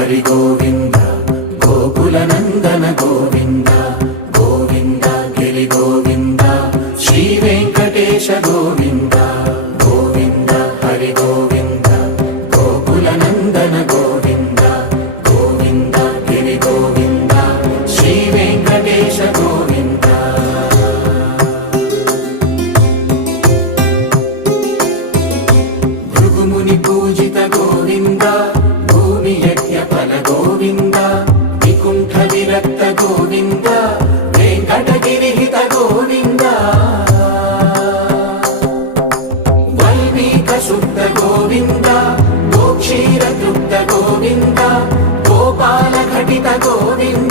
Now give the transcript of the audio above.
హరి గోవింద గోకుల నందన గోవింద గోవింద గిరి గోవింద శ్రీ వెంకటేశ గోవింద గోవింద హరి గోవింద గోకుల నందన గోవింద గోవింద గిరి గోవింద శ్రీ వెంకటేశ గోవింద భృగుముని పూజిత గోవింద భూమి యజ్ఞ ఫల గోవింద వికుంఠ విరక్త గోవింద వెంకటగిరిహిత గోవింద వైదిక శుద్ధ గోవింద గోక్షీర తృప్త గోవింద గోపాల ఘటిత గోవింద